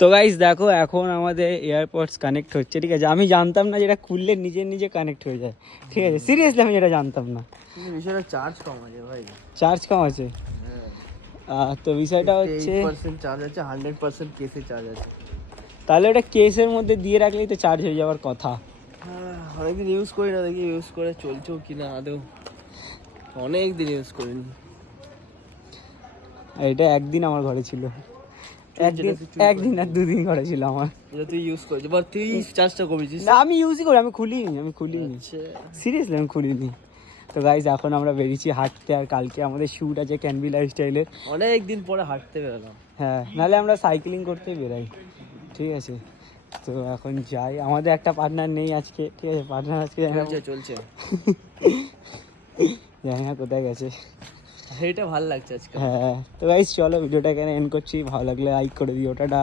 তো গাইস দেখো এখন আমাদের এয়ারপডস কানেক্ট হচ্ছে, ঠিক আছে। আমি জানতাম না যেটা খুললে নিজে কানেক্ট হয়ে যায়, ঠিক আছে। সিরিয়াসলি আমি এটা জানতাম না। বিষয়টা চার্জ কম আছে ভাই। চার্জ কম আছে। হ্যাঁ, তো বিষয়টা হচ্ছে 8% চার্জ আছে, 100% কেসে চার্জ আছে। তাহলে ওটা কেসের মধ্যে দিয়ে রাখলেই তো চার্জ হয়ে যাওয়ার কথা। হ্যাঁ, অনেকদিন ইউজ করি না, দেখি ইউজ করে চলছেও কিনা আদৌ। অনেক দিন ইউজ করিনি। আর এটা একদিন আমার ঘরে ছিল, একদিন আর দুদিন ঘরে ছিল আমার। তুই ইউজ করেছিস, বাট তুই চার্জটা কমেছিস। না আমি ইউজই করি, আমি খুলিনি। আচ্ছা। সিরিয়াসলি আমি খুলিনি। তো গাইজ এখন আমরা বেরিয়েছি হাঁটতে, আর কালকে আমাদের শ্যুট আছে ক্যানবি লাইফস্টাইলের। অনেক দিন পরে হাঁটতে বেরোলাম। হ্যাঁ, নাহলে আমরা সাইক্লিং করতে বেরাই, ঠিক আছে। তো এখন যাই, আমাদের একটা পার্টনার নেই আজকে, ঠিক আছে। পার্টনার আজকে চলছে জানি না কোথায় গেছে। এটা ভালো লাগছে আজকে। হ্যাঁ, তো গাইজ চলো ভিডিওটা এখানে এন্ড করছি। ভালো লাগলে লাইক করে দিও, টাটা।